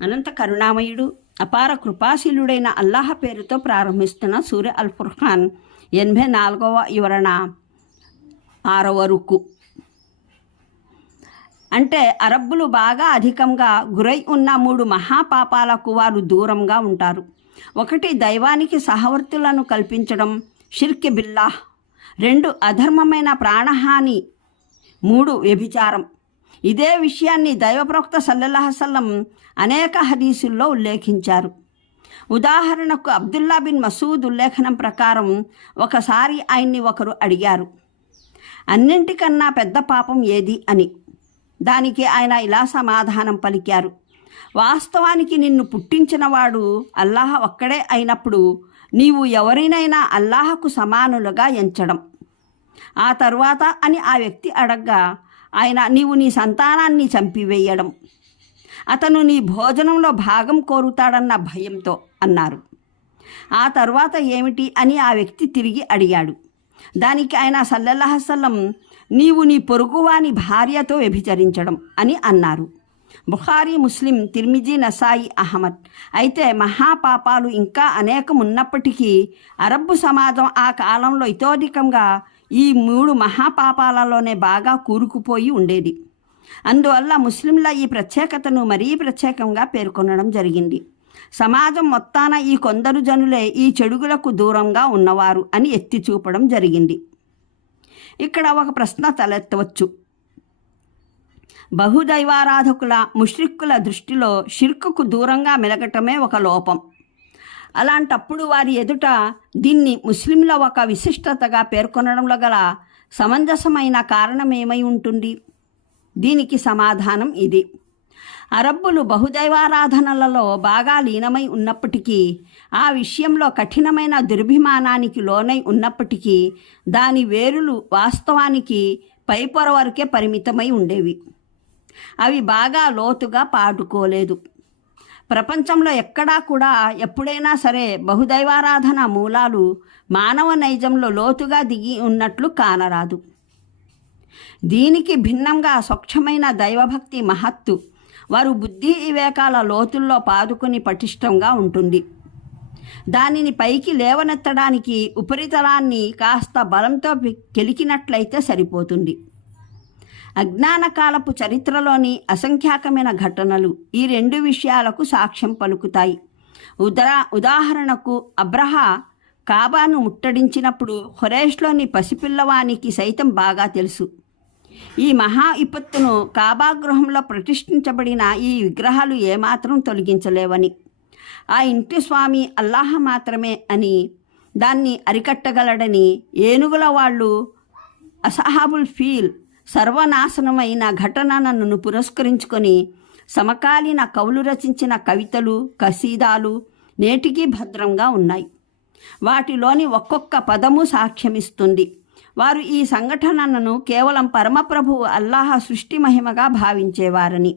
అనంత కరుణామయుడు అపార కృపాశీలుడైన అల్లాహ్ పేరుతో ప్రారంభిస్తున్న సూర్య అల్ ఫుర్ఖాన్ 84వ వివరణ 6వ రుకు. అంటే అరబ్బులు బాగా అధికంగా గురై ఉన్న 3 మహాపాపాలకు వారు దూరంగా ఉంటారు. 1 దైవానికి సహవర్తులను కల్పించడం, షిర్క్ బిల్లాహ్. 2 అధర్మమైన ప్రాణహాని. 3 వ్యభిచారం. ఇదే విషయాన్ని దైవప్రవక్త సల్లల్లాహు అలైహి వసల్లం అనేక హదీసుల్లో ఉల్లేఖించారు. ఉదాహరణకు అబ్దుల్లా బిన్ మసూద్ ఉల్లేఖనం ప్రకారం ఒకసారి ఆయన్ని ఒకరు అడిగారు, అన్నింటికన్నా పెద్ద పాపం ఏది అని. దానికి ఆయన ఇలా సమాధానం పలికారు, వాస్తవానికి నిన్ను పుట్టించినవాడు అల్లాహ్ ఒక్కడే అయినప్పుడు నీవు ఎవరినైనా అల్లాహకు సమానులుగా ఎంచడం. ఆ తరువాత అని ఆ వ్యక్తి అడగ్గా ఆయన, నీవు నీ సంతానాన్ని చంపివేయడం. అతను నీ భోజనంలో భాగం కోరుతాడన్న భయంతో అన్నారు. ఆ తర్వాత ఏమిటి అని ఆ వ్యక్తి తిరిగి అడిగాడు. దానికి ఆయన సల్లల్లాహు అలైహి వసల్లం, నీవు నీ పొరుగువాని భార్యతో వ్యభిచరించడం అని అన్నారు. బుఖారీ, ముస్లిం, తిర్మిజీ, నసాయి, అహ్మద్. అయితే మహాపాపాలు ఇంకా అనేకం ఉన్నప్పటికీ అరబ్బు సమాజం ఆ కాలంలో ఇతోధికంగా ఈ 3 మహాపాపాలలోనే బాగా కూరుకుపోయి ఉండేది. అందువల్ల ముస్లింల ఈ ప్రత్యేకతను మరీ ప్రత్యేకంగా పేర్కొనడం జరిగింది. సమాజం మొత్తాన ఈ కొందరు జనులే ఈ చెడుగులకు దూరంగా ఉన్నవారు అని ఎత్తి చూపడం జరిగింది. ఇక్కడ ఒక ప్రశ్న తలెత్తవచ్చు. బహుదైవారాధకుల ముష్రిక్కుల దృష్టిలో షిర్కుకు దూరంగా మెలగటమే ఒక లోపం. అలాంటప్పుడు వారి ఎదుట దీన్ని ముస్లింల ఒక విశిష్టతగా పేర్కొనడంలో గల సమంజసమైన కారణమేమై ఉంటుంది? దీనికి సమాధానం ఇది. అరబ్బులు బహుదైవారాధనలలో బాగా లీనమై ఉన్నప్పటికీ, ఆ విషయంలో కఠినమైన దుర్భిమానానికి లోనై ఉన్నప్పటికీ దాని వేరులు వాస్తవానికి పైపొర వరకే పరిమితమై ఉండేవి. అవి బాగా లోతుగా పాటుకోలేదు. ప్రపంచంలో ఎక్కడా కూడా ఎప్పుడైనా సరే బహుదైవారాధన మూలాలు మానవ నైజంలో లోతుగా దిగి ఉన్నట్లు కానరాదు. దీనికి భిన్నంగా స్వచ్ఛమైన దైవభక్తి మహత్తు వారు బుద్ధి వివేకాల లోతుల్లో పాదుకొని పటిష్టంగా ఉంటుంది. దానిని పైకి లేవనెత్తడానికి ఉపరితలాన్ని కాస్త బలంతో కెలికినట్లయితే సరిపోతుంది. అజ్ఞానకాలపు చరిత్రలోని అసంఖ్యాకమైన ఘటనలు ఈ 2 విషయాలకు సాక్ష్యం పలుకుతాయి. ఉదాహరణకు అబ్రహా కాబాను ముట్టడించినప్పుడు ఖురైష్లోని పసిపిల్లవానికి సైతం బాగా తెలుసు, ఈ మహా విపత్తును కాబా గృహంలో ప్రతిష్ఠించబడిన ఈ విగ్రహాలు ఏమాత్రం తొలగించలేవని, ఆ ఇంటి స్వామి అల్లాహ్ మాత్రమే అని, దాన్ని అరికట్టగలడని ఏనుగుల వాళ్ళు అసహాబుల్ ఫీల్ సర్వనాశనమైన ఘటనలను పురస్కరించుకొని సమకాలీన కవులు రచించిన కవితలు, కసీదాలు నేటికీ భద్రంగా ఉన్నాయి. వాటిలోని ఒక్కొక్క పదము సాక్ష్యమిస్తుంది. వారు ఈ సంఘటనలను కేవలం పరమప్రభువు అల్లాహ్ సృష్టి మహిమగా భావించేవారని,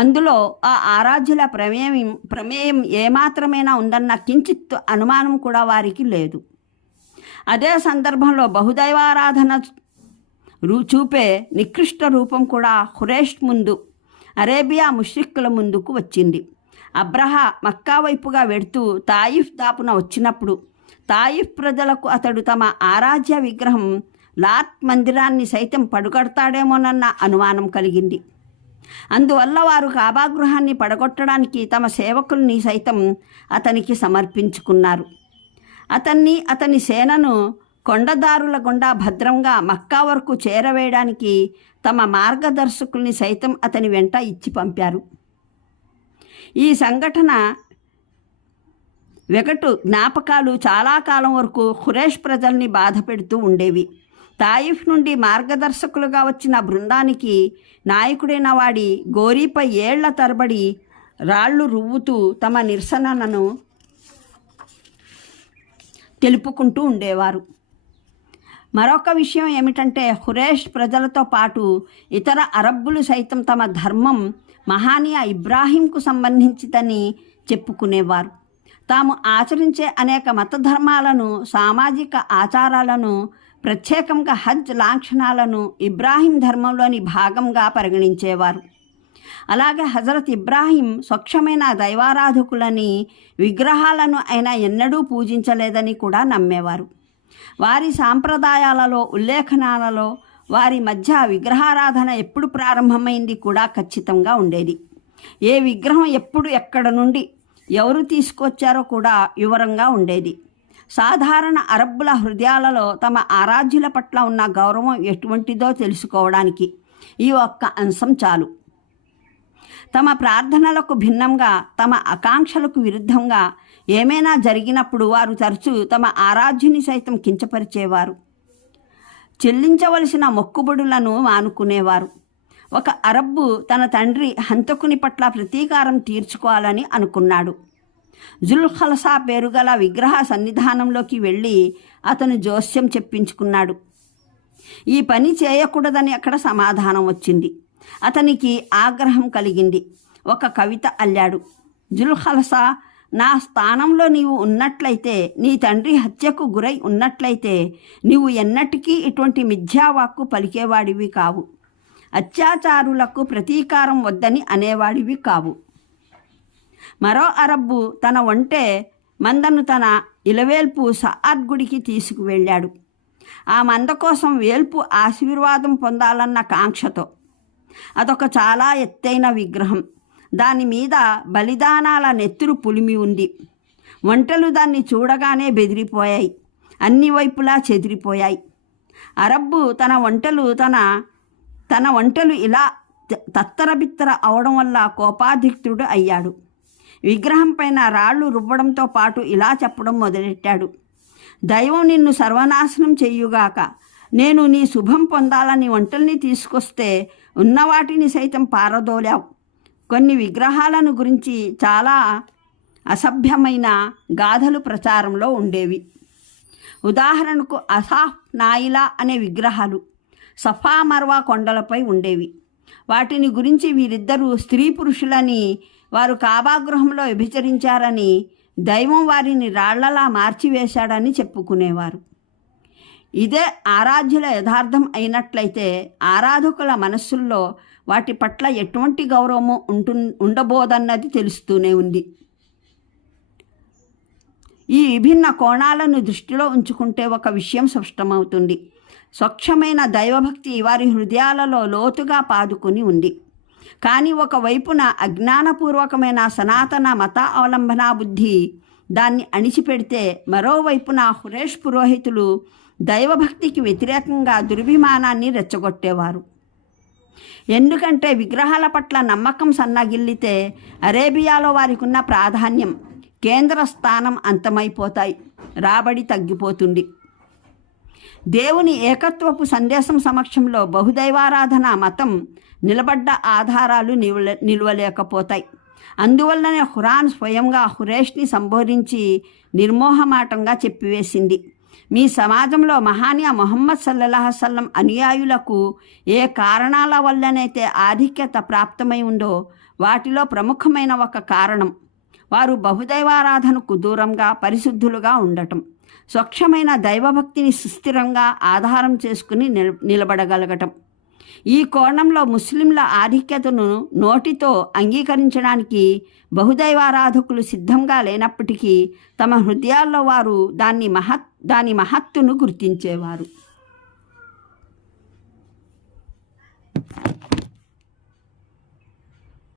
అందులో ఆ ఆరాధ్యుల ప్రమేయం ఏమాత్రమైనా ఉందన్న కించిత్ అనుమానం కూడా వారికి లేదు. అదే సందర్భంలో బహుదైవారాధన చూపే నికృష్ట రూపం కూడా ఖురైష్ ముందు, అరేబియా ముష్రిక్కుల ముందుకు వచ్చింది. అబ్రహా మక్కా వైపుగా వెడుతూ తాయిఫ్ దాపున వచ్చినప్పుడు తాయిఫ్ ప్రజలకు అతడు తమ ఆరాధ్య విగ్రహం లాత్ మందిరాన్ని సైతం పడుగడతాడేమోనన్న అనుమానం కలిగింది. అందువల్ల వారు కాబా గృహాన్ని పడగొట్టడానికి తమ సేవకుల్ని సైతం అతనికి సమర్పించుకున్నారు. అతన్ని, అతని సేనను కొండదారుల గుండా భద్రంగా మక్కా వరకు చేరవేయడానికి తమ మార్గదర్శకుల్ని సైతం అతని వెంట ఇచ్చి పంపారు. ఈ సంఘటన వెగటు జ్ఞాపకాలు చాలా కాలం వరకు ఖురైష్ ప్రజల్ని బాధ పెడుతూ ఉండేవి. తాయిఫ్ నుండి మార్గదర్శకులుగా వచ్చిన బృందానికి నాయకుడైన వాడి గోరీపై ఏళ్ల తరబడి రాళ్లు రువ్వుతూ తమ నిరసనను తెలుపుకుంటూ ఉండేవారు. మరొక విషయం ఏమిటంటే, ఖురైష్ ప్రజలతో పాటు ఇతర అరబ్బులు సైతం తమ ధర్మం మహానీయ ఇబ్రాహీంకు సంబంధించిదని చెప్పుకునేవారు. తాము ఆచరించే అనేక మత ధర్మాలను, సామాజిక ఆచారాలను, ప్రత్యేకంగా హజ్ లాంఛనాలను ఇబ్రాహీం ధర్మంలోని భాగంగా పరిగణించేవారు. అలాగే హజరత్ ఇబ్రాహీం స్వచ్ఛమైన దైవారాధకులని, విగ్రహాలను ఆయన ఎన్నడూ పూజించలేదని కూడా నమ్మేవారు. వారి సాంప్రదాయాలలో, ఉల్లేఖనాలలో వారి మధ్య విగ్రహారాధన ఎప్పుడు ప్రారంభమైంది కూడా ఖచ్చితంగా ఉండేది. ఏ విగ్రహం ఎప్పుడు, ఎక్కడ నుండి, ఎవరు తీసుకొచ్చారో కూడా వివరంగా ఉండేది. సాధారణ అరబ్బుల హృదయాలలో తమ ఆరాధ్యుల పట్ల ఉన్న గౌరవం ఎటువంటిదో తెలుసుకోవడానికి ఈ ఒక్క అంశం చాలు. తమ ప్రార్థనలకు భిన్నంగా, తమ ఆకాంక్షలకు విరుద్ధంగా ఏమైనా జరిగినప్పుడు వారు తరచూ తమ ఆరాధ్యుని సైతం కించపరిచేవారు. చెల్లించవలసిన మొక్కుబడులను మానుకునేవారు. ఒక అరబ్బు తన తండ్రి హంతకుని పట్ల ప్రతీకారం తీర్చుకోవాలని అనుకున్నాడు. జుల్ఖల్సా పేరుగల విగ్రహ సన్నిధానంలోకి వెళ్ళి అతను జోస్యం చెప్పించుకున్నాడు. ఈ పని చేయకూడదని అక్కడ సమాధానం వచ్చింది. అతనికి ఆగ్రహం కలిగింది. ఒక కవిత అల్లాడు. జుల్ఖల్సా, నా స్థానంలో నీవు ఉన్నట్లయితే, నీ తండ్రి హత్యకు గురై ఉన్నట్లయితే నీవు ఎన్నటికీ ఇటువంటి మిథ్యావాక్కు పలికేవాడివి కావు. అత్యాచారులకు ప్రతీకారం వద్దని అనేవాడివి కావు. మరో అరబ్బు తన ఒంటె మందను తన ఇలవేల్పు సఆద్ గుడికి తీసుకువెళ్ళాడు. ఆ మంద కోసం వేల్పు ఆశీర్వాదం పొందాలన్న కాంక్షతో. అదొక చాలా ఎత్తైన విగ్రహం. దాని మీద బలిదానాల నెత్తురు పులిమి ఉంది. ఒంటెలు దాన్ని చూడగానే బెదిరిపోయాయి, అన్ని వైపులా చెదిరిపోయాయి. అరబ్బు తన ఒంటెలు ఇలా తత్తరబిత్తర అవడం వల్ల కోపాధిక్తుడు అయ్యాడు. విగ్రహం పైన రాళ్ళు రువ్వడంతో పాటు ఇలా చెప్పడం మొదలెట్టాడు. దైవం నిన్ను సర్వనాశనం చెయ్యుగాక. నేను నీ శుభం పొందాలని ఒంటల్ని తీసుకొస్తే ఉన్నవాటిని సైతం పారదోలావు. కొన్ని విగ్రహాలను గురించి చాలా అసభ్యమైన గాథలు ప్రచారంలో ఉండేవి. ఉదాహరణకు అసాఫ్, నాయిలా అనే విగ్రహాలు సఫా మర్వా కొండలపై ఉండేవి. వాటిని గురించి వీరిద్దరూ స్త్రీ పురుషులని, వారు కాబాగృహంలో వ్యభిచరించారని, దైవం వారిని రాళ్లలా మార్చివేశాడని చెప్పుకునేవారు. ఇదే ఆరాధ్యుల యథార్థం అయినట్లయితే ఆరాధకుల మనస్సుల్లో వాటి పట్ల ఎటువంటి గౌరవము ఉండబోదన్నది తెలుస్తూనే ఉంది. ఈ విభిన్న కోణాలను దృష్టిలో ఉంచుకుంటే ఒక విషయం స్పష్టమవుతుంది. స్వచ్ఛమైన దైవభక్తి వారి హృదయాలలో లోతుగా పాదుకుని ఉంది. కానీ ఒకవైపున అజ్ఞానపూర్వకమైన సనాతన మత అవలంబనా బుద్ధి దాన్ని అణిచిపెడితే, మరోవైపున హురేష్ పురోహితులు దైవభక్తికి వ్యతిరేకంగా దుర్భిమానాన్ని రెచ్చగొట్టేవారు. ఎందుకంటే విగ్రహాల పట్ల నమ్మకం సన్నగిల్లితే అరేబియాలో వారికి ఉన్న ప్రాధాన్యం, కేంద్ర స్థానం అంతమైపోతాయి, రాబడి తగ్గిపోతుంది. దేవుని ఏకత్వపు సందేశం సమక్షంలో బహుదైవారాధన మతం నిలబడ్డ ఆధారాలు నిలవలేకపోతాయి. అందువల్లనే ఖురాన్ స్వయంగా హురేష్ని సంబోధించి నిర్మోహమాటంగా చెప్పివేసింది. మీ సమాజంలో మహానీయ ముహమ్మద్ సల్లల్లాహు అలైహి వసల్లం అనుయాయులకు ఏ కారణాల వల్లనైతే ఆధిక్యత ప్రాప్తమై ఉందో వాటిలో ప్రముఖమైన ఒక కారణం వారు బహుదైవారాధనకు దూరంగా, పరిశుద్ధులుగా ఉండటం, స్వచ్ఛమైన దైవభక్తిని సుస్థిరంగా ఆధారం చేసుకుని నిలబడగలగటం. ఈ కోణంలో ముస్లింల ఆధిక్యతను నోటితో అంగీకరించడానికి బహుదైవారాధకులు సిద్ధంగా లేనప్పటికీ తమ హృదయాల్లో వారు దాని మహత్తును గుర్తించేవారు.